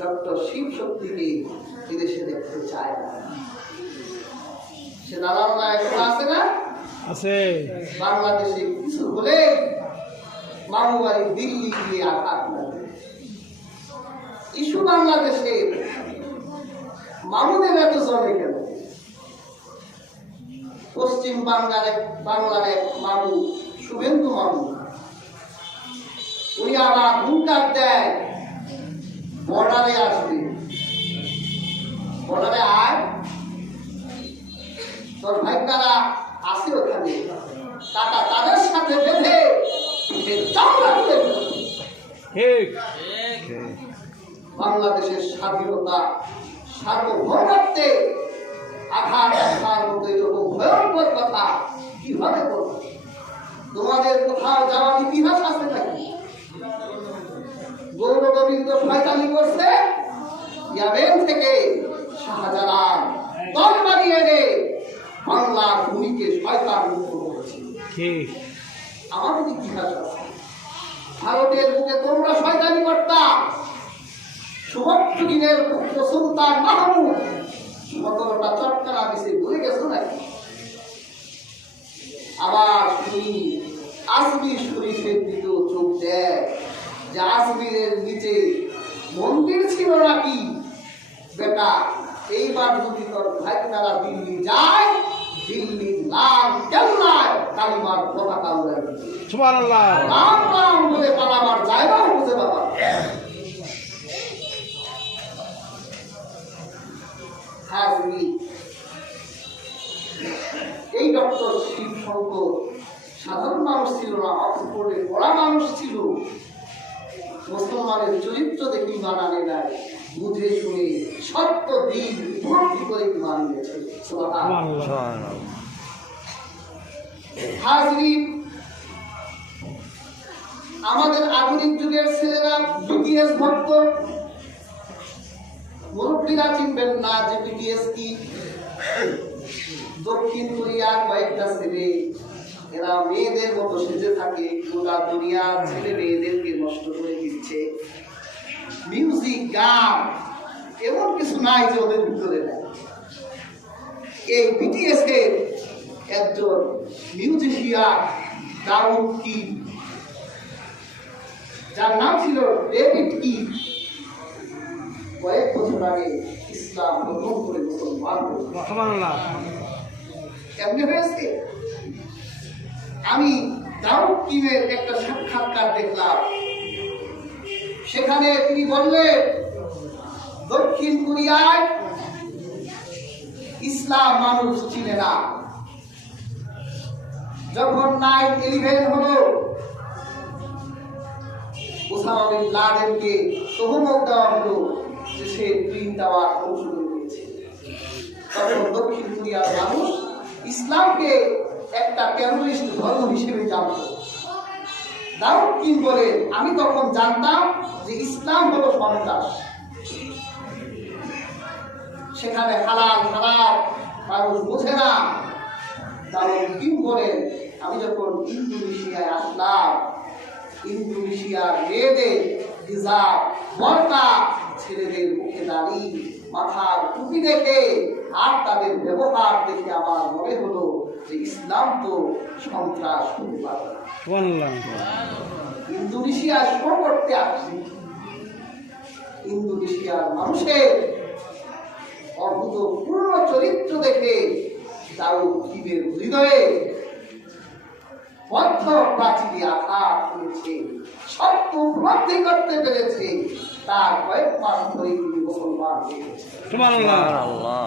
Doctor Shiva শক্তিকে বিদেশে দেখতে চায় না। সে দালাল না এখন আছে না? আছে। বাংলাদেশে কিছু হলে মামু বাড়ি দিল্লি গিয়ে আঘাত ইস্যু বাংলাদেশে মামুদের এত জমে কেন? পশ্চিম বাংলার এক বাংলার এক মামু শুভেন্দু মামু উনি আবার হুঙ্কার দেয়। বর্ডারে আসবে। বর্ডারে আয়। তোর ভাইকারা আসে ওখানে। টাকা তাদের সাথে বেঁধে। ঠিক। বাংলাদেশের স্বাধীনতা সার্বভৌমত্বে আঘাত আসার মতো এরকম ভয়ঙ্কর কথা কীভাবে বলব? তোমাদের কোথাও যাওয়ার ইতিহাস আছে নাকি গোবিন্দ শয়তানি করছে ইয়ামেন থেকে শাহজালাল দল বানিয়ে এনে বাংলার ভূমিকে শয়তান মুক্ত করেছে। আমাদের ইতিহাস আছে ভারতের বুকে তোমরা শয়তানি করতা। সুভদ্রদিনের পুত্র সুলতান মাহমুদ সতেরোটা চটকানা দিছে ভুলে গেছো নাকি আবার শুনি আজমির শরীফের দিকেও চোখ দেয়। যে নিচে মন্দির ছিল নাকি? বেটা এইবার যদি তোর ভাই তারা দিল্লি যায় দিল্লি লাল কেল্লায় কালিমার পতাকা উড়াই সুবহানাল্লাহ। রাম রাম বলে পালাবার জায়গাও বুঝে বাবা। হ্যাঁ এই ডক্টর শিব শঙ্কর সাধারণ মানুষ ছিল না অক্সফোর্ডে পড়া মানুষ ছিল। মুসলমানের চরিত্র দেখি মানানে নাই বুঝে শুনে সত্য দিন উপলব্ধি করে ইমান নিয়েছে সুবহানাল্লাহ। সুবহানাল্লাহ। হাজরিন আমাদের আধুনিক যুগের ছেলেরা বিটিএস ভক্ত। মুরব্বীরা চিনবেন না যে বিটিএস কি। দক্ষিণ কোরিয়ার কয়েকটা ছেলে এরা মেয়েদের মতো সেজে থাকে। গোটা দুনিয়ার ছেলে মেয়েদেরকে নষ্ট করে দিচ্ছে। মিউজিক গান এমন কিছু নাই যে ওদের ভিতরে নাই। এই বিটিএস এর একজন মিউজিশিয়ান দাউদ কি? যার নাম ছিল ডেভিড কি কয়েক বছর আগে ইসলাম গ্রহণ করে মুসলমান। কেমনে হয়েছে? আমি দাউদ কিমের একটা সাক্ষাৎকার দেখলাম। সেখানে তিনি বললেন, দক্ষিণ কোরিয়ায় ইসলাম মানুষ চিনে না। যখন নাইন ইলেভেন হলো, ওসামা বিন লাদেনকে তহমত দেওয়া হলো যে সে টুইন দেওয়ার অংশগ্রহণ করেছে তখন দক্ষিণ কোরিয়ার মানুষ ইসলামকে একটা টেরোরিস্ট ধর্ম হিসেবে জানত। দাউদ কি বলে? আমি তখন জানতাম যে ইসলাম হলো সন্ত্রাস সেখানে হালাল হারাম মানুষ বোঝে না। দাউদ কি বলেন আমি যখন ইন্দোনেশিয়ায় আসলাম, ইন্দোনেশিয়ার মেয়েদের হিজাব বর্তা ছেলেদের মুখে দাঁড়িয়ে মাথার টুপি দেখে আর তাদের ব্যবহার দেখে আমার মনে হলো যে ইসলাম তো সন্ত্রাস ইন্দোনেশিয়া শো করতে আসছি ইন্দোনেশিয়ার মানুষের অভূতপূর্ণ চরিত্র দেখে দাউদ কিবের হৃদয়ে বদ্ধ প্রাচীরে আঘাত করেছে। সত্য উপলব্ধি করতে পেরেছে। তার কয়েক মাস ধরে তিনি মুসলমান হয়ে গেছে সুবহানাল্লাহ। আল্লাহ